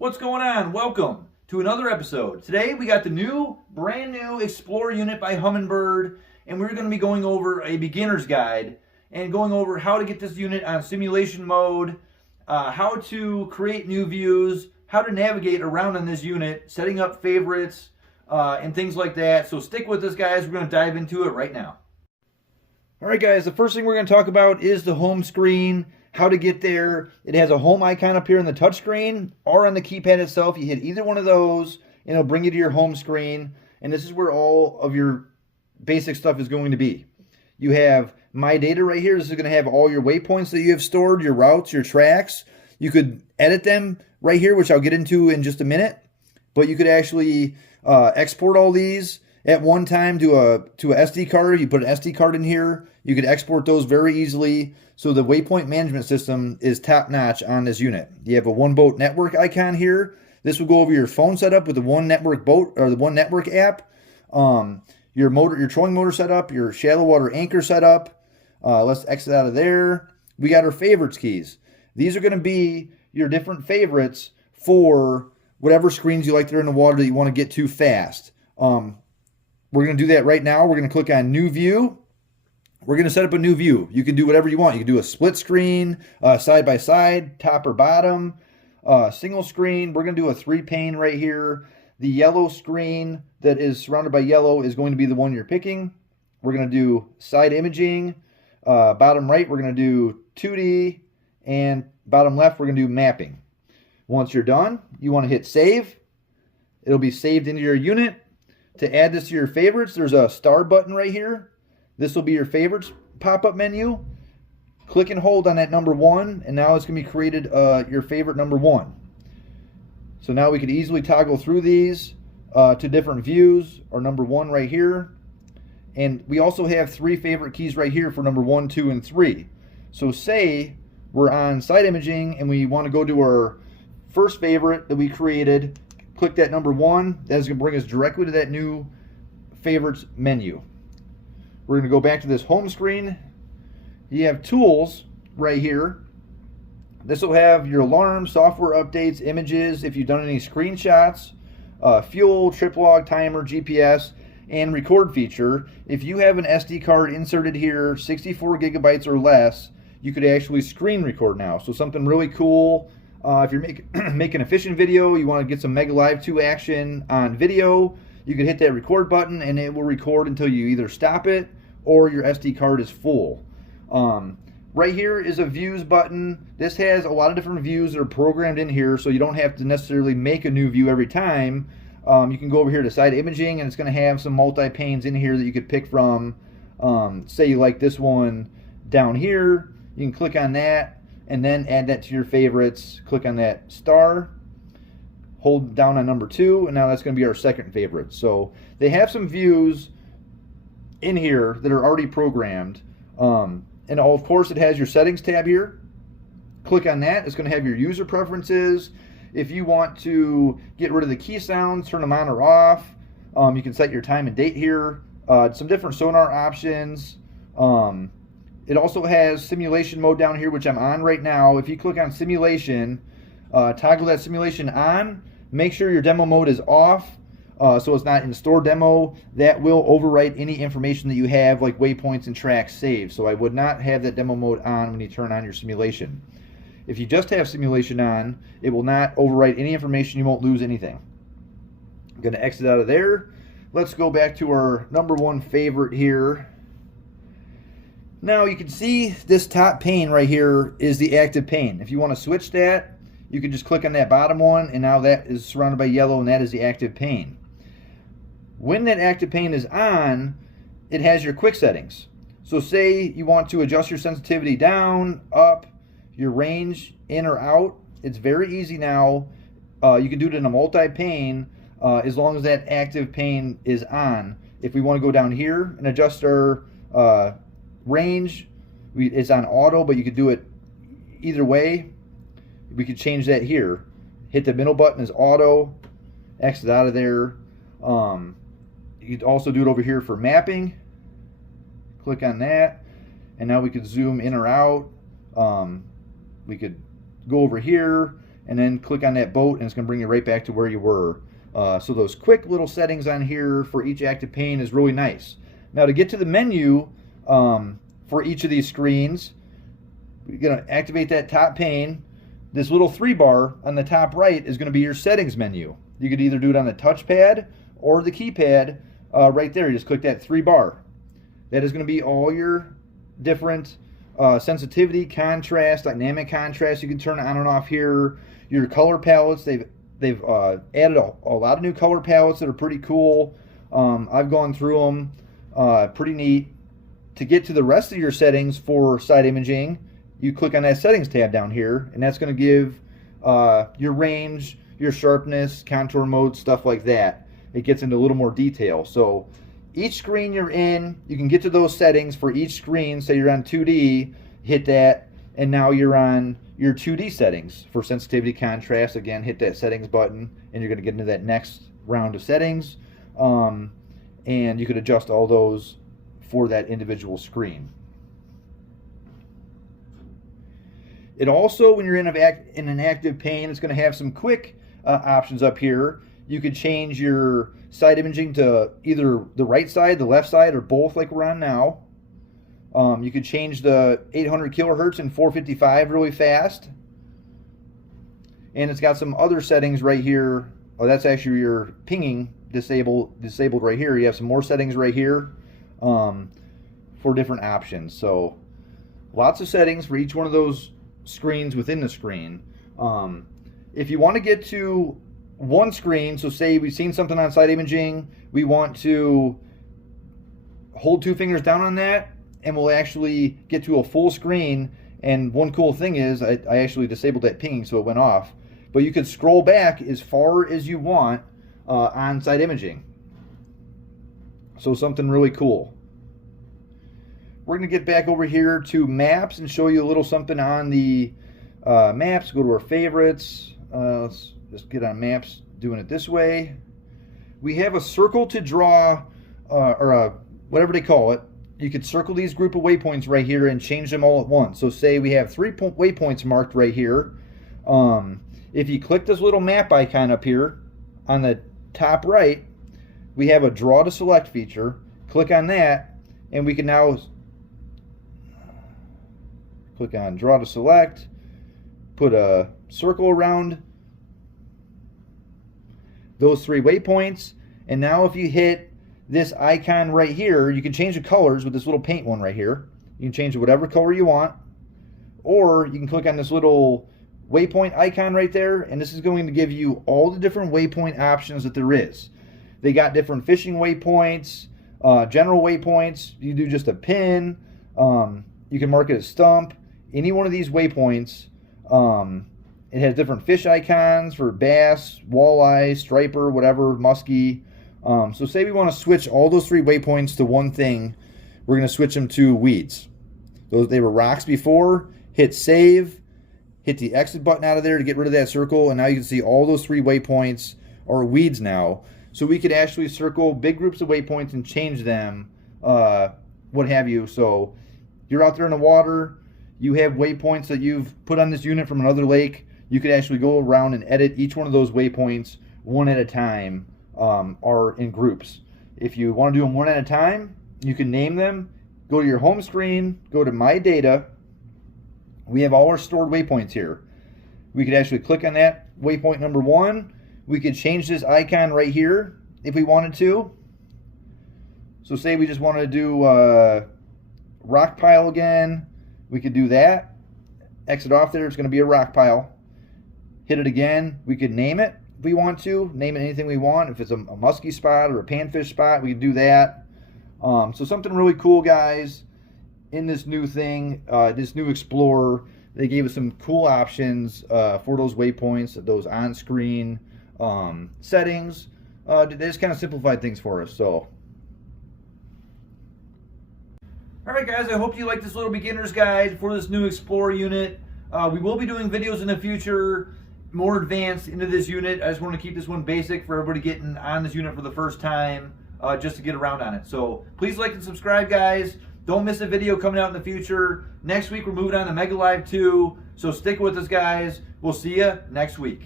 What's going on? Welcome to another episode. Today we got the brand new Xplore unit by Humminbird, and we're going to be going over a beginner's guide and going over how to get this unit on simulation mode, how to create new views, how to navigate around on this unit, setting up favorites, and things like that. So stick with us, guys. We're going to dive into it right now. All right, guys, the first thing we're going to talk about is the home screen, how to get there. It has a home icon up here on the touchscreen or on the keypad itself. You hit either one of those, and it'll bring you to your home screen. And this is where all of your basic stuff is going to be. You have My Data right here. This is going to have all your waypoints that you have stored, your routes, your tracks. You could edit them right here, which I'll get into in just a minute. But you could actually export all these at one time to a SD card. You put an SD card in here. You could export those very easily. So the waypoint management system is top notch on this unit. You have a one boat network icon here. This will go over your phone setup with the one network boat or the one network app. Your trolling motor setup, your shallow water anchor setup. Let's exit out of there. We got our favorites keys. These are going to be your different favorites for whatever screens you like that are in the water that you want to get to fast. We're going to do that right now. We're going to click on New View. We're going to set up a new view. You can do whatever you want. You can do a split screen, side by side, top or bottom, single screen. We're going to do a 3-pane right here. The yellow screen that is surrounded by yellow is going to be the one you're picking. We're going to do side imaging. Bottom right, we're going to do 2D. And bottom left, we're going to do mapping. Once you're done, you want to hit save. It'll be saved into your unit. To add this to your favorites, there's a star button right here. This will be your favorites pop-up menu. Click and hold on that number 1, and now it's going to be created your favorite number 1. So now we could easily toggle through these to different views, or number 1 right here. And we also have 3 favorite keys right here for number 1, 2, and 3. So say we're on side imaging and we want to go to our first favorite that we created. Click that number 1. That is going to bring us directly to that new favorites menu. We're going to go back to this home screen. You have tools right here. This will have your alarms, software updates, images, if you've done any screenshots, fuel, trip log, timer, GPS, and record feature. If you have an SD card inserted here, 64 gigabytes or less, you could actually screen record now. So something really cool. If you're making a fishing video, you want to get some Mega Live 2 action on video, you can hit that record button and it will record until you either stop it or your SD card is full. Right here is a views button. This has a lot of different views that are programmed in here, so you don't have to necessarily make a new view every time. You can go over here to side imaging, and it's going to have some multi-panes in here that you could pick from. Say you like this one down here, you can click on that and then add that to your favorites. Click on that star, hold down on number 2, and now that's going to be our second favorite. So they have some views in here that are already programmed. And of course it has your settings tab here. Click on that. It's going to have your user preferences. If you want to get rid of the key sounds, turn them on or off, you can set your time and date here. Some different sonar options. It also has simulation mode down here, which I'm on right now. If you click on simulation, toggle that simulation on, make sure your demo mode is off. So it's not in store demo. That will overwrite any information that you have, like waypoints and tracks saved. So I would not have that demo mode on when you turn on your simulation. If you just have simulation on, it will not overwrite any information. You won't lose anything. I'm going to exit out of there. Let's go back to our number 1 favorite here. Now you can see this top pane right here is the active pane. If you want to switch that, you can just click on that bottom one, and now that is surrounded by yellow, and that is the active pane. When that active pane is on, it has your quick settings. So say you want to adjust your sensitivity down, up, your range in or out. It's very easy now. You can do it in a multi-pane as long as that active pane is on. If we want to go down here and adjust our range, it's on auto, but you could do it either way. We could change that here. Hit the middle button is auto, exit out of there. You could also do it over here for mapping. Click on that, and now we could zoom in or out. We could go over here and then click on that boat, and it's going to bring you right back to where you were. So those quick little settings on here for each active pane is really nice. Now to get to the menu for each of these screens, you're going to activate that top pane. This little 3-bar on the top right is going to be your settings menu. You could either do it on the touchpad or the keypad right there. You just click that 3-bar. That is going to be all your different sensitivity, contrast, dynamic contrast. You can turn on and off here. Your color palettes, they've added a lot of new color palettes that are pretty cool. I've gone through them, pretty neat. To get to the rest of your settings for side imaging, you click on that settings tab down here, and that's going to give your range, your sharpness, contour mode, stuff like that. It gets into a little more detail. So each screen you're in, you can get to those settings for each screen. Say you're on 2D, hit that, and now you're on your 2D settings for sensitivity, contrast. Again, hit that settings button, and you're going to get into that next round of settings. And you could adjust all those for that individual screen. It also, when you're in an active pane, it's going to have some quick options up here. You could change your side imaging to either the right side, the left side, or both like we're on now. You could change the 800 kilohertz and 455 really fast. And it's got some other settings right here. Oh, that's actually your pinging disabled right here. You have some more settings right here for different options. So lots of settings for each one of those screens within the screen. If you want to get to one screen, so say we've seen something on side imaging, we want to hold 2 fingers down on that, and we'll actually get to a full screen. And one cool thing is I actually disabled that pinging, so it went off. But you could scroll back as far as you want on side imaging. So something really cool. We're going to get back over here to maps and show you a little something on the maps. Go to our favorites. Let's just get on maps doing it this way. We have a circle to draw, or whatever they call it. You could circle these group of waypoints right here and change them all at once. So say we have 3 waypoints marked right here. If you click this little map icon up here on the top right, we have a draw to select feature. Click on that, and we can now click on draw to select, put a circle around those 3 waypoints, and now if you hit this icon right here, you can change the colors with this little paint one right here. You can change it whatever color you want, or you can click on this little waypoint icon right there, and this is going to give you all the different waypoint options that there is. They got different fishing waypoints, general waypoints. You do just a pin. You can mark it as stump. Any one of these waypoints, it has different fish icons for bass, walleye, striper, whatever, muskie. So say we want to switch all those 3 waypoints to one thing. We're going to switch them to weeds. They were rocks before. Hit save. Hit the exit button out of there to get rid of that circle. And now you can see all those 3 waypoints are weeds now. So we could actually circle big groups of waypoints and change them, what have you. So you're out there in the water. You have waypoints that you've put on this unit from another lake. You could actually go around and edit each one of those waypoints one at a time, or in groups. If you want to do them one at a time, you can name them. Go to your home screen, go to My Data. We have all our stored waypoints here. We could actually click on that waypoint number 1. We could change this icon right here if we wanted to. So say we just want to do rock pile again. We could do that. Exit off there, it's going to be a rock pile. Hit it again. We could name it if we want to. Name it anything we want. If it's a muskie spot or a panfish spot, we can do that. So something really cool, guys, in this new thing, this new Explorer. They gave us some cool options for those waypoints, those on-screen settings. They just kind of simplified things for us. So, alright guys, I hope you like this little beginner's guide for this new Explorer unit. We will be doing videos in the future, more advanced into this unit. I just want to keep this one basic for everybody getting on this unit for the first time, just to get around on it. So please like and subscribe, guys. Don't miss a video coming out in the future. Next week we're moving on to Mega Live 2, so stick with us, guys. We'll see you next week.